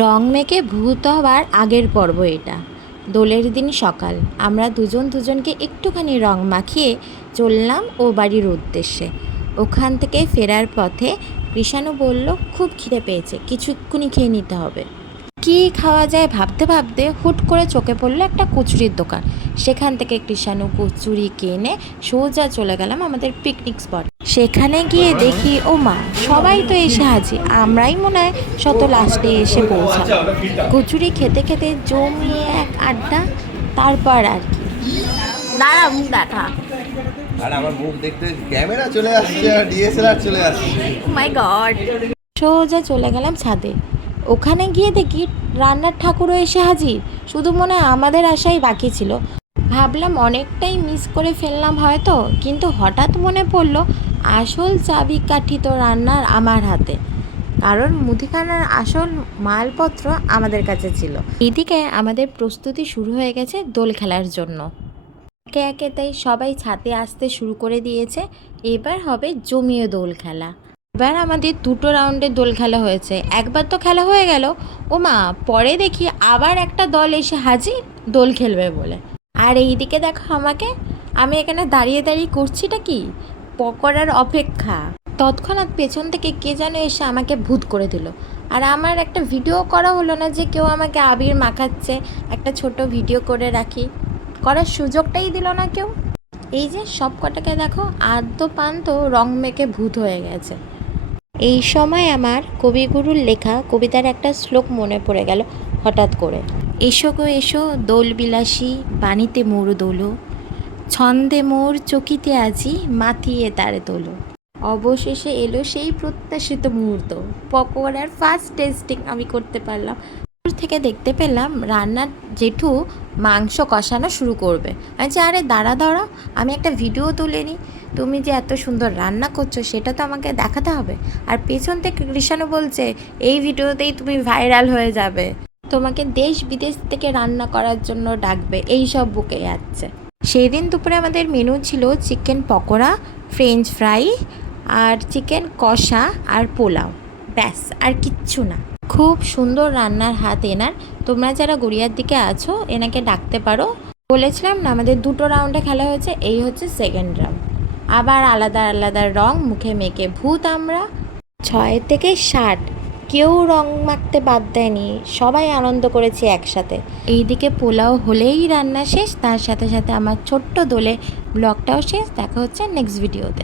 রং মেখে ভূত হবার আগের পর্ব এটা। দোলের দিন সকাল, আমরা দুজনকে একটুখানি রং মাখিয়ে চললাম ও বাড়ির উদ্দেশ্যে। ওখান থেকে ফেরার পথে কৃষাণু বলল খুব খিদে পেয়েছে, কিছু এক্ষুনি খেয়ে নিতে হবে। কী খাওয়া যায় ভাবতে ভাবতে হুট করে চোখে পড়লো একটা কচুরির দোকান। সেখান থেকে কৃষাণু কচুরি কিনে সোজা চলে গেলাম আমাদের পিকনিক স্পট। সেখানে গিয়ে দেখি ও মা, সবাই তো এসে হাজির, আমরাই মনে হয় শত লাস্টে এসে পৌঁছালাম। কচুরি খেতে খেতে জমিয়ে এক আড্ডা, তারপর আর কি দাঁড়া মুখ দেখা। আর আমার মুখ দেখতে ক্যামেরা চলে আসছে আর ডিএসএলআর চলে আসছে। ও মাই গড। সোজা চলে গেলাম ছাদে। ওখানে গিয়ে দেখি রান্নার ঠাকুরও এসে হাজির। শুধু মনে হয় আমাদের আশাই বাকি ছিল। ভাবলাম অনেকটাই মিস করে ফেললাম হয়তো, কিন্তু হঠাৎ মনে পড়লো আসল চাবিকাঠি তো রান্নার আমার হাতে, কারণ মুদিখানার আসল মালপত্র আমাদের কাছে ছিল। এইদিকে আমাদের প্রস্তুতি শুরু হয়ে গেছে দোল খেলার জন্য। একে একে তাই সবাই ছাদে আসতে শুরু করে দিয়েছে। এবার হবে জমিয়ে দোল খেলা। এবার আমাদের দুটো রাউন্ডে দোল খেলা হয়েছে। একবার তো খেলা হয়ে গেল, ও মা পরে দেখি আবার একটা দল এসে হাজির দোল খেলবে বলে। আর এইদিকে দেখো আমাকে, আমি এখানে দাঁড়িয়ে দাঁড়িয়ে করছিটা কি, পকোড়ার অপেক্ষা। তৎক্ষণাৎ পেছন থেকে কে যেন এসে আমাকে ভূত করে দিল। আর আমার একটা ভিডিও করা হলো না যে কেউ আমাকে আবির মাখাচ্ছে, একটা ছোট ভিডিও করে রাখি, করার সুযোগটাই দিল না কেউ। এই যে সব কটাকে দেখো আদ্য পান্ত রং মেখে ভূত হয়ে গেছে। এই সময় আমার কবিগুরুর লেখা কবিতার একটা শ্লোক মনে পড়ে গেল হঠাৎ করে। এসো গো এসো দোল বিলাসী, বাণীতে মোর দোলো, ছন্দে মোর চকিতে আজি, মাতিয়ে তার দোলো। অবশেষে এলো সেই প্রত্যাশিত মুহূর্ত, পকোড়ার ফার্স্ট টেস্টিং আমি করতে পারলাম। দূর থেকে দেখতে পেলাম রান্নার জেঠু মাংস কষানো শুরু করবে। আচ্ছা আরে দাঁড়া দাঁড়া, আমি একটা ভিডিও তুলে নিই, তুমি যে এত সুন্দর রান্না করছো সেটা তো আমাকে দেখাতে হবে। আর পেছন থেকে কৃষাণু বলছে এই ভিডিওতেই তুমি ভাইরাল হয়ে যাবে, তোমাকে দেশ বিদেশ থেকে রান্না করার জন্য ডাকবে, এই সব বুকে যাচ্ছে। সেই দিন দুপুরে আমাদের মেনু ছিল চিকেন পকোড়া, ফ্রেঞ্চ ফ্রাই আর চিকেন কষা আর পোলাও, ব্যাস আর কিচ্ছু না। খুব সুন্দর রান্নার হাত এনার, তোমরা যারা গড়িয়ার দিকে আছো এনাকে ডাকতে পারো। বলেছিলাম না আমাদের দুটো রাউন্ডে খেলা হয়েছে, এই হচ্ছে সেকেন্ড রাউন্ড। আবার আলাদা আলাদা রং মুখে মেখে ভূত আমরা। 6 থেকে 60 কেউ রং মাখতে বাদ দেয়নি, সবাই আনন্দ করেছি একসাথে। এইদিকে পোলাও হলেই রান্না শেষ, তার সাথে সাথে আমার ছোট্ট দোলে ব্লগটাও শেষ। দেখা হচ্ছে নেক্সট ভিডিওতে।